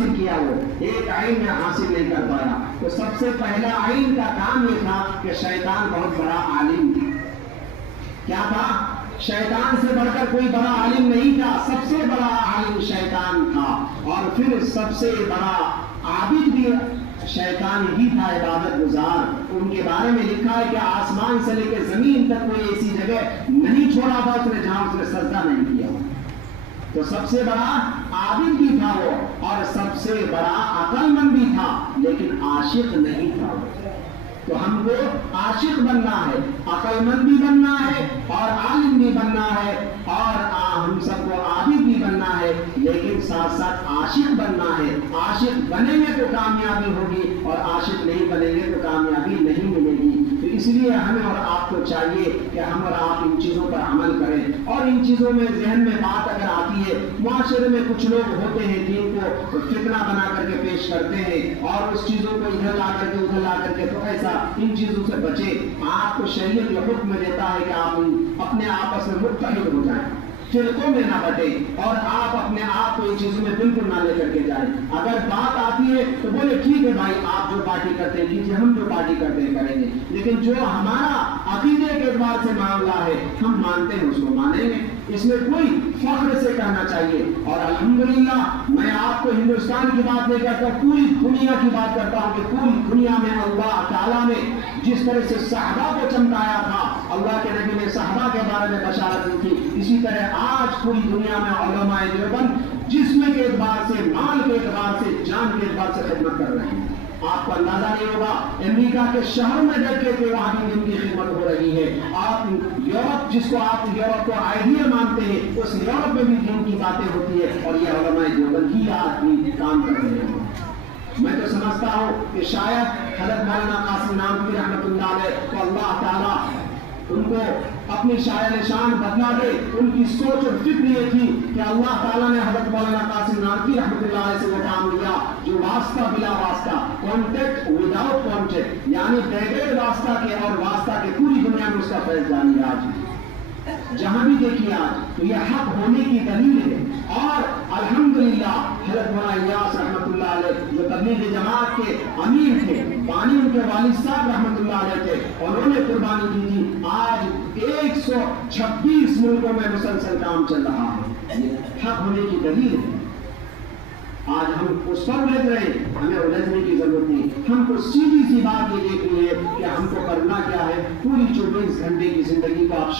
حاصل کیا وہ ایک آئین میں حاصل نہیں کر پایا. تو سب سے پہلا آئین کا کام یہ تھا کہ شیطان بہت بڑا عالم تھا. کیا تھا؟ شیطان سے بڑھ کر کوئی بڑا عالم نہیں تھا. سب سے بڑا عالم شیطان تھا. اور پھر سب سے بڑا عابد بھی شیطان ہی تھا، عبادت گزار. ان کے بارے میں لکھا ہے کہ آسمان سے لے کے زمین تک کوئی ایسی جگہ نہیں چھوڑا تھا اس نے جہاں اس نے سجدہ نہیں کیا. تو سب سے بڑا عابد بھی تھا وہ، اور سب سے بڑا عقل مند بھی تھا، لیکن عاشق نہیں تھا. تو ہم کو عاشق بننا ہے، عقل مند بھی بننا ہے، اور عالم بھی بننا ہے، اور ہم سب کو عابد بھی بننا ہے، لیکن ساتھ ساتھ عاشق بننا ہے. عاشق بنیں گے تو کامیابی ہوگی، اور عاشق نہیں بنیں گے تو کامیابی نہیں ملے گی. تو اس لیے ہمیں اور آپ کو چاہیے کہ ہم اور آپ ان چیزوں پر عمل کریں. اور ان چیزوں میں ذہن میں بات اگر آتی ہے، معاشرے میں کچھ لوگ ہوتے ہیں جن کو فتنہ بنا کر کے پیش کرتے ہیں، اور اس چیزوں کو ادھر لا کر کے ادھر لا کر کے، تو ایسا ان چیزوں سے بچے. آپ کو شریعت یہ حکم دیتا ہے کہ آپ اپنے آپس میں متحد ہو جائیں، فرقوں میں نہ بٹے، اور آپ اپنے آپ کو ان چیزوں میں بالکل نہ لے کر کے جائیں. اگر بات آتی ہے تو بولے ٹھیک ہے بھائی، آپ جو پارٹی کرتے ہیں کیجیے، ہم جو پارٹی کرتے ہیں کریں گے، لیکن جو ہمارا عقیدے کے اعتبار سے معاملہ ہے ہم مانتے ہیں، اس کو مانیں گے. اس میں کوئی فخر سے کہنا چاہیے. اور الحمدللہ میں آپ کو ہندوستان کی بات نہیں کرتا، پوری دنیا کی بات کرتا ہوں کہ پوری دنیا میں اللہ تعالیٰ نے جس طرح سے صحابہ کو چمکایا تھا، اللہ کے نبی نے صحابہ کے بارے میں بشارت دی تھی، اسی طرح آج پوری دنیا میں علماء دیوبند جسم کے اعتبار سے، مال کے اعتبار سے، جان کے اعتبار سے خدمت کر رہے ہیں. آپ کو اندازہ نہیں ہوگا امریکہ کے شہروں میں دیکھتے کہ وہاں بھی ان کی خدمت ہو رہی ہے. آپ یورپ، جس کو آپ یورپ کو آئیڈیل مانتے ہیں، اس یورپ میں بھی دین کی باتیں ہوتی ہے، اور یہ علماء دیوبند ہی آج بھی کام کر رہے ہیں. میں تو سمجھتا ہوں کہ شاید حضرت مولانا قاسم نانوتوی رحمۃ اللہ علیہ کو اللہ تعالیٰ ان کو اپنی شاعر نشان بدلا دے. ان کی سوچ اور فکر یہ تھی کہ اللہ تعالیٰ نے حضرت مولانا قاسم نانوتوی رحمۃ اللہ علیہ سے وہ کام لیا جو واسطہ بلا واسطہ، کانٹیکٹ وداؤٹ کانٹیکٹ، یعنی بغیر واسطہ کے اور واسطہ کے پوری دنیا میں اس کا فیض جاری ہے. آج جہاں بھی دیکھیے آج تو یہ حق ہونے کی دلیل ہے. اور الحمدللہ حضرت مولانا الیاس رحمۃ اللہ علیہ جو تبلیغ جماعت کے امیر تھے، بانی ان کے والد صاحب رحمۃ اللہ علیہ تھے، انہوں نے قربانی کی تھی. آج 126 ملکوں میں مسلسل کام چل رہا ہے. یہ حق ہونے کی دلیل ہے. آج ہم اس پر الجھ رہے ہیں، ہمیں الجھنے کی ضرورت نہیں. ہم کو سیدھی سی بات یہ دیکھنی ہے کہ ہم کو کرنا کیا ہے. پوری 24 گھنٹے کی زندگی کو آپ